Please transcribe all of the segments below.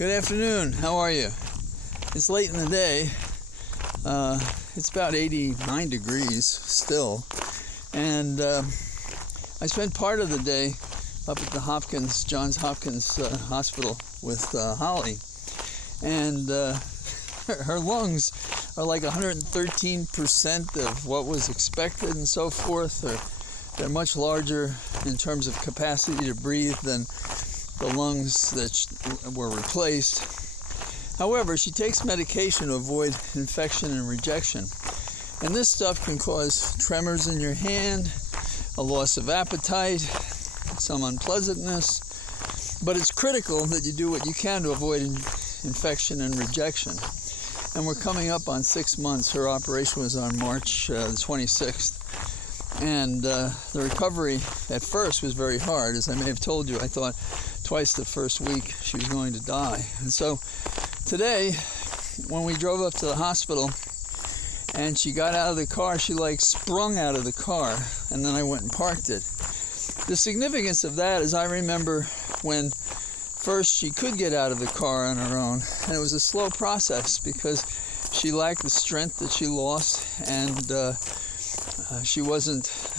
Good afternoon. How are you? It's late in the day. It's about 89 degrees still. And I spent part of the day up at the Johns Hopkins Hospital with Holly. And her lungs are like 113% of what was expected and so forth. They're much larger in terms of capacity to breathe than the lungs that were replaced. However, she takes medication to avoid infection and rejection. And this stuff can cause tremors in your hand, a loss of appetite, some unpleasantness. But it's critical that you do what you can to avoid infection and rejection. And we're coming up on 6 months. Her operation was on March the 26th. And the recovery at first was very hard. As I may have told you, I thought twice the first week she was going to die. And so today, when we drove up to the hospital and she got out of the car, she like sprung out of the car, and then I went and parked it. The significance of that is I remember when first she could get out of the car on her own, and it was a slow process because she lacked the strength that she lost, and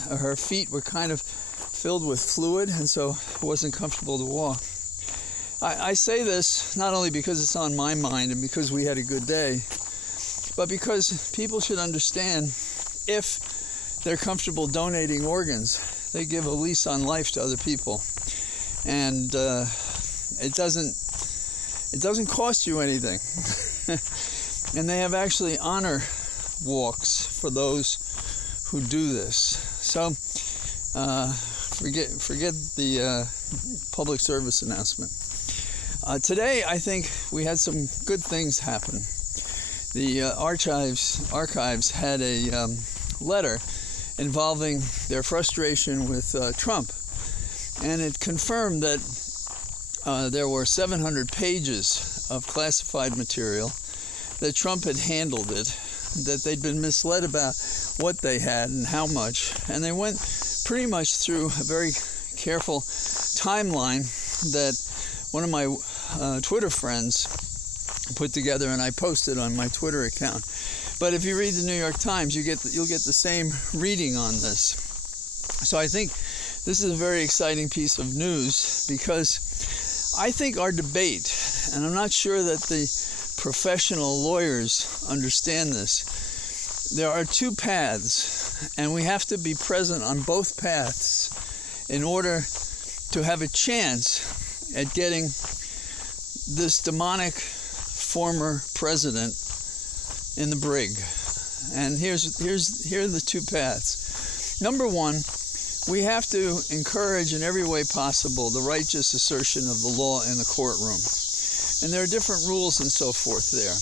her feet were kind of filled with fluid, and so it wasn't comfortable to walk. I say this not only because it's on my mind and because we had a good day, but because people should understand if they're comfortable donating organs, they give a lease on life to other people. And it doesn't cost you anything. And they have actually honor walks for those who do this. So forget the public service announcement. Today, I think we had some good things happen. The archives had a letter involving their frustration with Trump, and it confirmed that there were 700 pages of classified material, that Trump had handled it, that they'd been misled about what they had and how much, and they went pretty much through a very careful timeline that one of my Twitter friends put together, and I posted on my Twitter account. But if you read the New York Times, you'll get the same reading on this. So I think this is a very exciting piece of news, because I think our debate, and I'm not sure that the professional lawyers understand this, there are two paths, and we have to be present on both paths in order to have a chance at getting this demonic former president in the brig. And here are the two paths. Number one, we have to encourage in every way possible the righteous assertion of the law in the courtroom. And there are different rules and so forth there.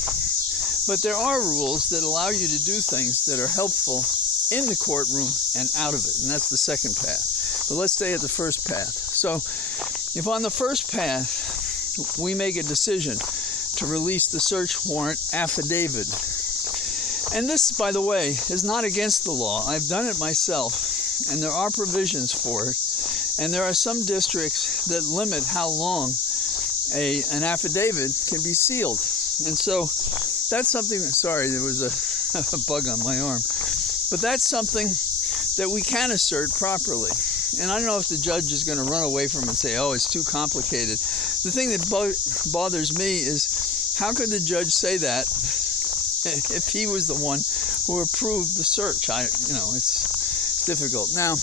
But there are rules that allow you to do things that are helpful in the courtroom and out of it. And that's the second path. But let's stay at the first path. So if on the first path we make a decision to release the search warrant affidavit, and this, by the way, is not against the law. I've done it myself, and there are provisions for it. And there are some districts that limit how long an affidavit can be sealed. And so that's something, sorry, there was a bug on my arm. But that's something that we can assert properly. And I don't know if the judge is going to run away from it and say, oh, it's too complicated. The thing that bothers me is, how could the judge say that if he was the one who approved the search? It's difficult. Now,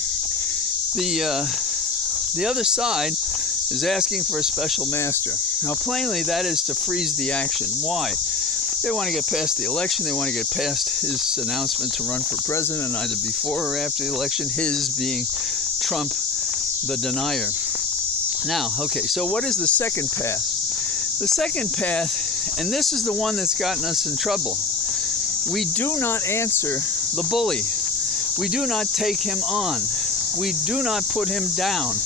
the other side is asking for a special master. Now, plainly, that is to freeze the action. Why? They want to get past the election. They want to get past his announcement to run for president, either before or after the election, his being Trump, the denier. Now, okay, so what is the second path? The second path, and this is the one that's gotten us in trouble. We do not answer the bully. We do not take him on. We do not put him down.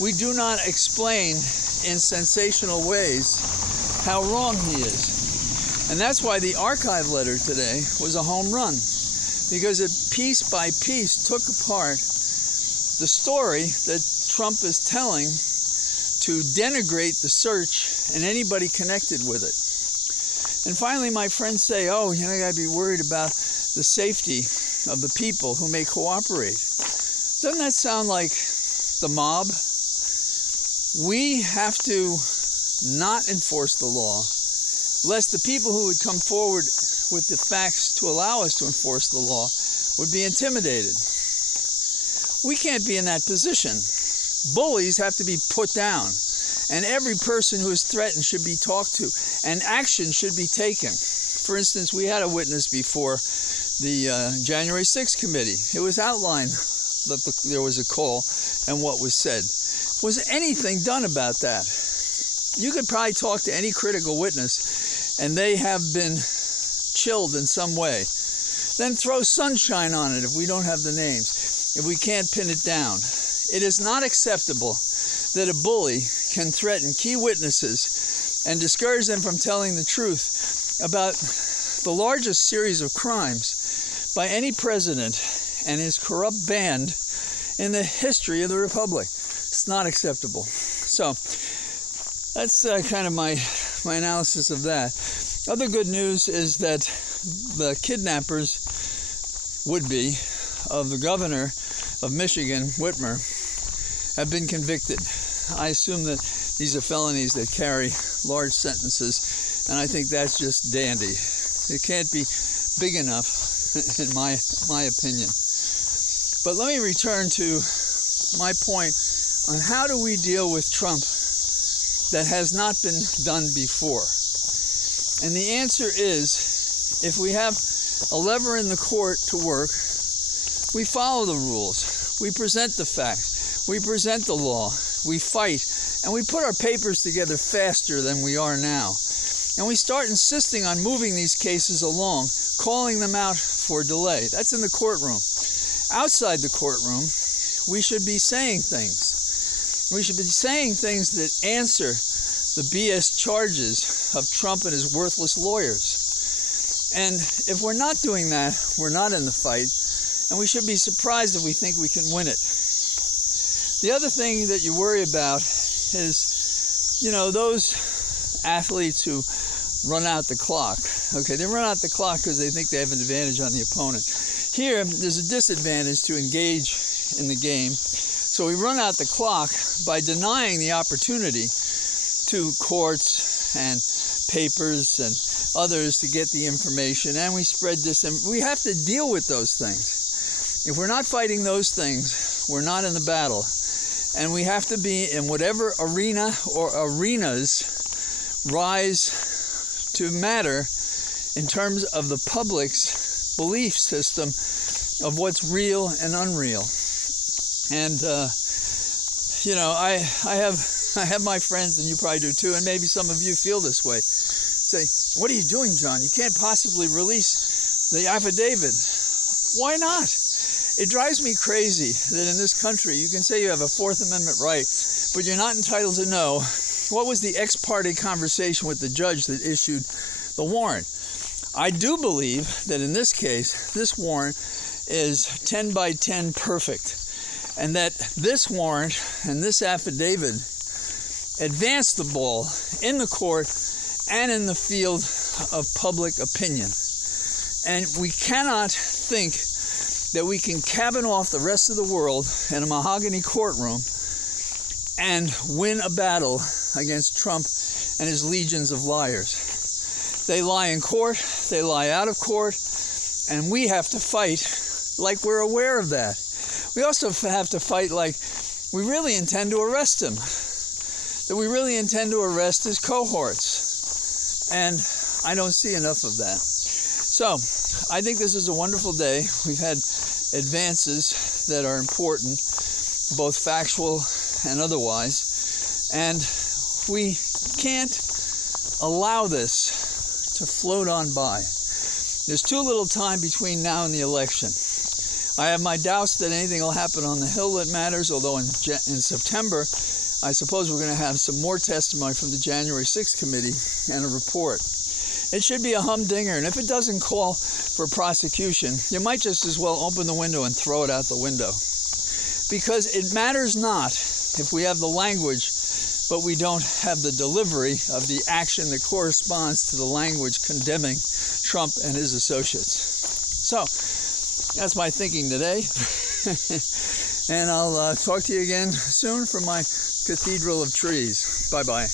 We do not explain in sensational ways how wrong he is. And that's why the archive letter today was a home run, because it piece by piece took apart the story that Trump is telling to denigrate the search and anybody connected with it. And finally, my friends say, oh, you got to be worried about the safety of the people who may cooperate. Doesn't that sound like the mob? We have to not enforce the law, lest the people who would come forward with the facts to allow us to enforce the law would be intimidated. We can't be in that position. Bullies have to be put down, and every person who is threatened should be talked to, and action should be taken. For instance, we had a witness before the January 6th committee. It was outlined that there was a call and what was said. Was anything done about that? You could probably talk to any critical witness, and they have been chilled in some way. Then throw sunshine on it if we don't have the names, if we can't pin it down. It is not acceptable that a bully can threaten key witnesses and discourage them from telling the truth about the largest series of crimes by any president and his corrupt band in the history of the Republic. It's not acceptable. So that's kind of my analysis of that. Other good news is that the kidnappers would-be of the governor of Michigan, Whitmer, have been convicted. I assume that these are felonies that carry large sentences, and I think that's just dandy. It can't be big enough, in my opinion. But let me return to my point on how do we deal with Trump that has not been done before. And the answer is, if we have a lever in the court to work, we follow the rules, we present the facts, we present the law, we fight, and we put our papers together faster than we are now. And we start insisting on moving these cases along, calling them out for delay. That's in the courtroom. Outside the courtroom, we should be saying things. We should be saying things that answer the BS charges of Trump and his worthless lawyers. And if we're not doing that, we're not in the fight, and we should be surprised if we think we can win it. The other thing that you worry about is, those athletes who run out the clock. Okay, they run out the clock because they think they have an advantage on the opponent. Here, there's a disadvantage to engage in the game. So we run out the clock by denying the opportunity to courts and papers and others to get the information, and we spread this. We have to deal with those things. If we're not fighting those things, we're not in the battle. And we have to be in whatever arena or arenas rise to matter in terms of the public's belief system of what's real and unreal. And, I have my friends, and you probably do too, and maybe some of you feel this way. Say, what are you doing, John? You can't possibly release the affidavit. Why not? It drives me crazy that in this country you can say you have a Fourth Amendment right, but you're not entitled to know what was the ex parte conversation with the judge that issued the warrant. I do believe that in this case, this warrant is 10 by 10 perfect, and that this warrant and this affidavit advanced the ball in the court and in the field of public opinion. And we cannot think that we can cabin off the rest of the world in a mahogany courtroom and win a battle against Trump and his legions of liars. They lie in court, they lie out of court, and we have to fight like we're aware of that. We also have to fight like we really intend to arrest him, that we really intend to arrest his cohorts. And I don't see enough of that. So, I think this is a wonderful day. We've had advances that are important, both factual and otherwise, and we can't allow this to float on by. There's too little time between now and the election. I have my doubts that anything will happen on the Hill that matters, although in September, I suppose we're going to have some more testimony from the January 6th committee and a report. It should be a humdinger, and if it doesn't call for prosecution, you might just as well open the window and throw it out the window. Because it matters not if we have the language but we don't have the delivery of the action that corresponds to the language condemning Trump and his associates. So, that's my thinking today. And I'll talk to you again soon from my Cathedral of Trees. Bye-bye.